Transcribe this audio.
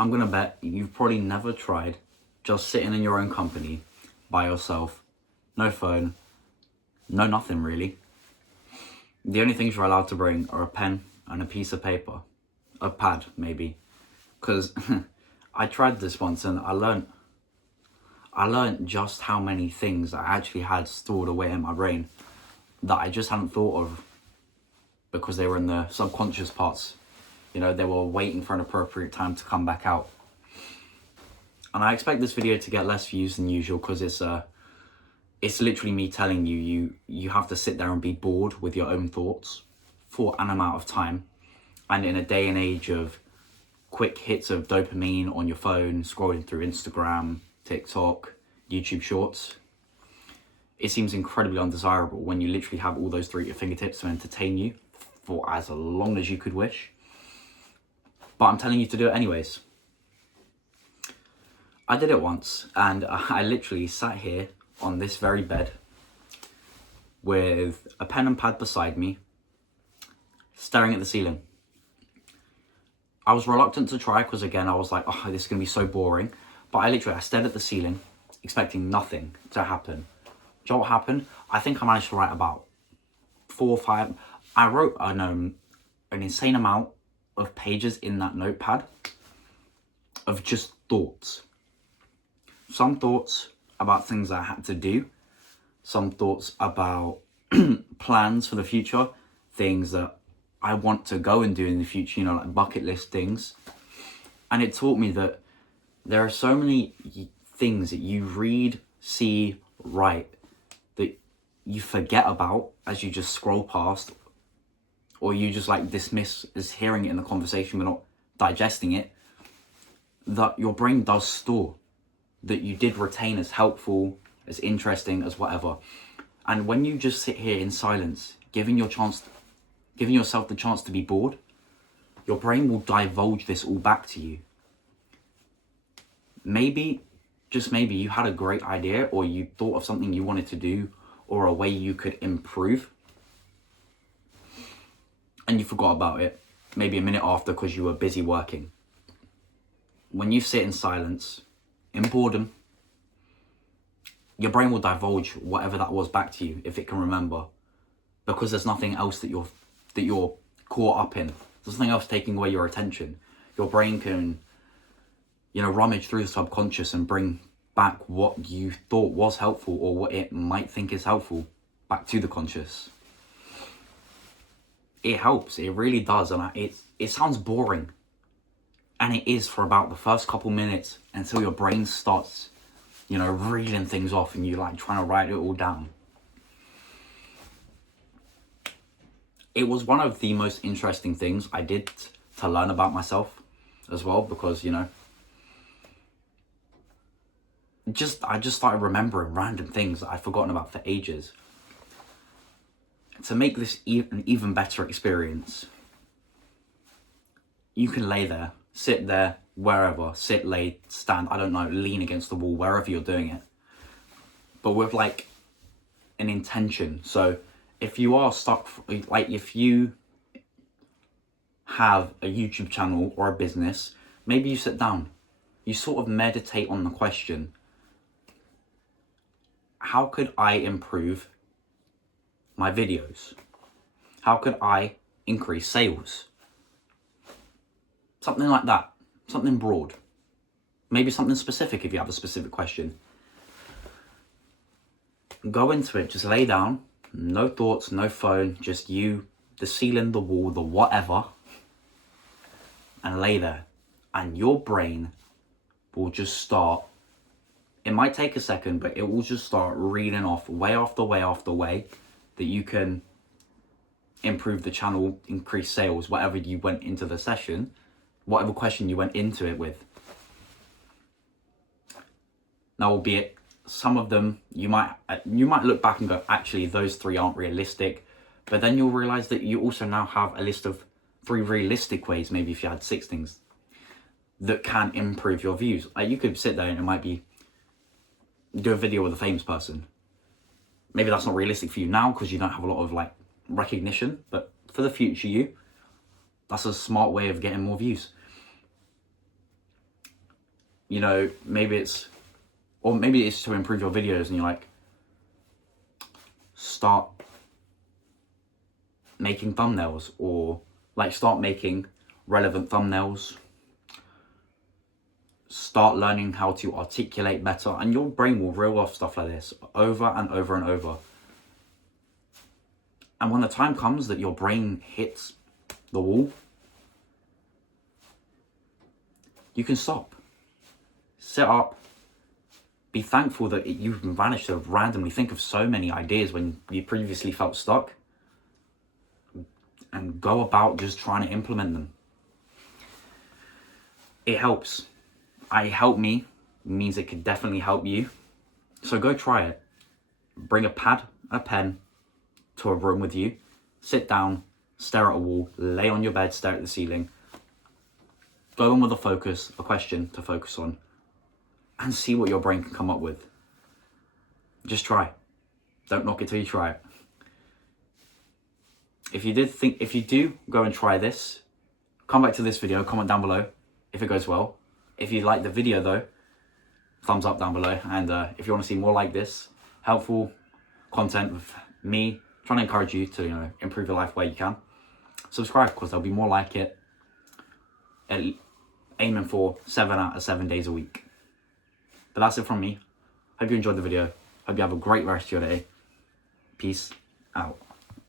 I'm gonna bet you've probably never tried just sitting in your own company by yourself, no phone, no nothing really. The only things you're allowed to bring are a pen and a piece of paper, a pad maybe, because I tried this once and I learned just how many things I actually had stored away in my brain that I just hadn't thought of because they were in the subconscious parts. You know, they were waiting for an appropriate time to come back out. And I expect this video to get less views than usual because it's literally me telling you have to sit there and be bored with your own thoughts for an amount of time. And in a day and age of quick hits of dopamine on your phone, scrolling through Instagram, TikTok, YouTube Shorts, it seems incredibly undesirable when you literally have all those three at your fingertips to entertain you for as long as you could wish. But I'm telling you to do it anyways. I did it once, and I literally sat here on this very bed with a pen and pad beside me, staring at the ceiling. I was reluctant to try because, again, I was like, oh, this is going to be so boring. But I stared at the ceiling, expecting nothing to happen. Do you know what happened? I think I managed to write about 4 or 5. I wrote an insane amount of pages in that notepad of just thoughts. Some thoughts about things I had to do. Some thoughts about plans for the future. Things that I want to go and do in the future, you know, like bucket list things. And it taught me that there are so many things that you read, see, write that you forget about as you just scroll past, or you just like dismiss as hearing it in the conversation but not digesting it, that your brain does store, that you did retain as helpful, as interesting, as whatever. And when you just sit here in silence, giving yourself the chance to be bored, your brain will divulge this all back to you. Maybe, just maybe, you had a great idea, or you thought of something you wanted to do, or a way you could improve, and you forgot about it, maybe a minute after because you were busy working. When you sit in silence, in boredom, your brain will divulge whatever that was back to you, if it can remember, because there's nothing else that you're caught up in. There's nothing else taking away your attention. Your brain can, you know, rummage through the subconscious and bring back what you thought was helpful, or what it might think is helpful, back to the conscious. It helps, it really does, and it sounds boring. And it is for about the first couple minutes until your brain starts, you know, reading things off and you like trying to write it all down. It was one of the most interesting things I did to learn about myself as well, because, you know, I just started remembering random things that I'd forgotten about for ages. To make this an even better experience, you can lay there, sit there, wherever, sit, lay, stand, I don't know, lean against the wall, wherever you're doing it, but with like an intention. So if you are stuck, like if you have a YouTube channel or a business, maybe you sit down, you sort of meditate on the question, how could I improve my videos? How could I increase sales? Something like that. Something broad. Maybe something specific if you have a specific question. Go into it, just lay down, no thoughts, no phone, just you, the ceiling, the wall, the whatever, and lay there. And your brain will just start, it might take a second, but it will just start reading off way after way after way that you can improve the channel, increase sales, whatever you went into the session, whatever question you went into it with. Now, albeit some of them you might look back and go, actually those 3 aren't realistic, but then you'll realize that you also now have a list of 3 realistic ways, maybe if you had 6 things that can improve your views. Like you could sit there and it might be do a video with a famous person. Maybe that's not realistic for you now because you don't have a lot of like recognition, but for the future you, that's a smart way of getting more views. you know, maybe it's to improve your videos, and you're like, start making thumbnails, or like start making relevant thumbnails, start learning how to articulate better, and your brain will reel off stuff like this over and over and over. And when the time comes that your brain hits the wall, you can stop, sit up, be thankful that you've managed to randomly think of so many ideas when you previously felt stuck, and go about just trying to implement them. It helps. It helped me, means it could definitely help you. So go try it. Bring a pad, a pen to a room with you. Sit down, stare at a wall, lay on your bed, stare at the ceiling. Go in with a question to focus on, and see what your brain can come up with. Just try. Don't knock it till you try it. If you do go and try this, come back to this video, comment down below if it goes well. If you like the video though, thumbs up down below. And if you want to see more like this, helpful content with me trying to encourage you to, you know, improve your life where you can, subscribe, because there'll be more like it. Aiming for 7 out of 7 days a week. But that's it from me. Hope you enjoyed the video. Hope you have a great rest of your day. Peace out.